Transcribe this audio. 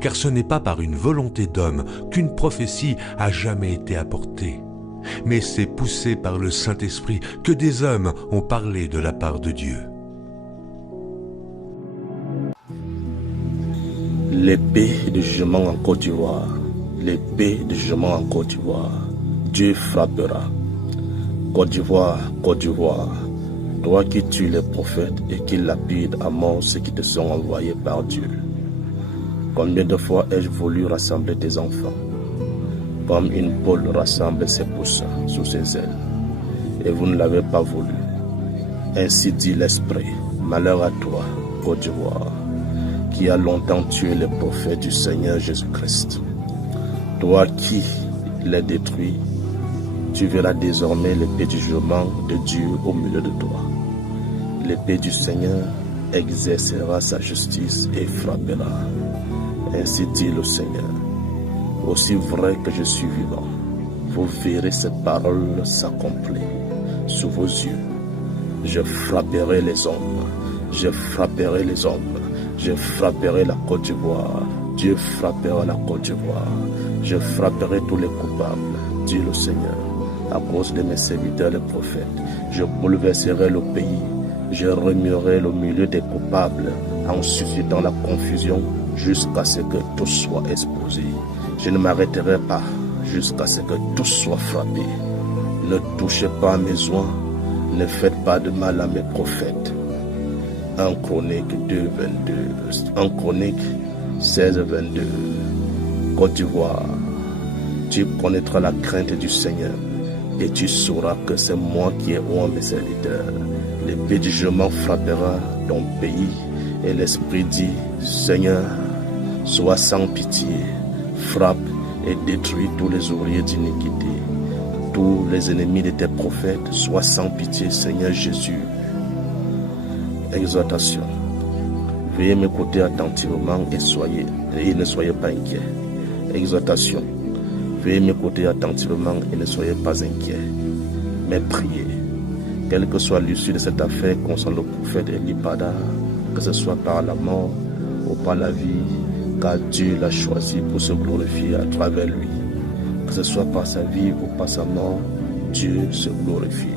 car ce n'est pas par une volonté d'homme qu'une prophétie a jamais été apportée, mais c'est poussé par le Saint-Esprit que des hommes ont parlé de la part de Dieu. L'épée de jugement en Côte d'Ivoire, l'épée de jugement en Côte d'Ivoire, Dieu frappera. Côte d'Ivoire, Côte d'Ivoire, toi qui tues les prophètes et qui lapides à mort ceux qui te sont envoyés par Dieu. Combien de fois ai-je voulu rassembler tes enfants, comme une poule rassemble ses poussins sous ses ailes, et vous ne l'avez pas voulu. Ainsi dit l'Esprit, malheur à toi, Côte d'Ivoire, qui a longtemps tué les prophètes du Seigneur Jésus-Christ. Toi qui les détruis, tu verras désormais l'épée du jugement de Dieu au milieu de toi. L'épée du Seigneur exercera sa justice et frappera. Ainsi dit le Seigneur. Aussi vrai que je suis vivant, vous verrez cette parole s'accomplir sous vos yeux. Je frapperai les hommes, je frapperai les hommes, je frapperai la Côte d'Ivoire. Dieu frappera la Côte d'Ivoire. Je frapperai tous les coupables, dit le Seigneur. À cause de mes serviteurs les prophètes, je bouleverserai le pays. Je remuerai le milieu des coupables en suscitant la confusion jusqu'à ce que tout soit exposé. Je ne m'arrêterai pas jusqu'à ce que tout soit frappé. Ne touchez pas à mes oins, ne faites pas de mal à mes prophètes. 1 Chronique 2, 22. 1 Chronique 16, 22. Côte d'Ivoire, tu connaîtras la crainte du Seigneur et tu sauras que c'est moi qui ai oint mes serviteurs. L'épée du jugement frappera ton pays et l'Esprit dit, Seigneur, sois sans pitié, frappe et détruis tous les ouvriers d'iniquité. Tous les ennemis de tes prophètes, sois sans pitié, Seigneur Jésus. Exhortation. Veuillez m'écouter attentivement et ne soyez pas inquiets. Exhortation. Veuillez m'écouter attentivement et ne soyez pas inquiets. Mais priez. Quelle que soit l'issue de cette affaire concernant le prophète Elipada, que ce soit par la mort ou par la vie, car Dieu l'a choisi pour se glorifier à travers lui. Que ce soit par sa vie ou par sa mort, Dieu se glorifie.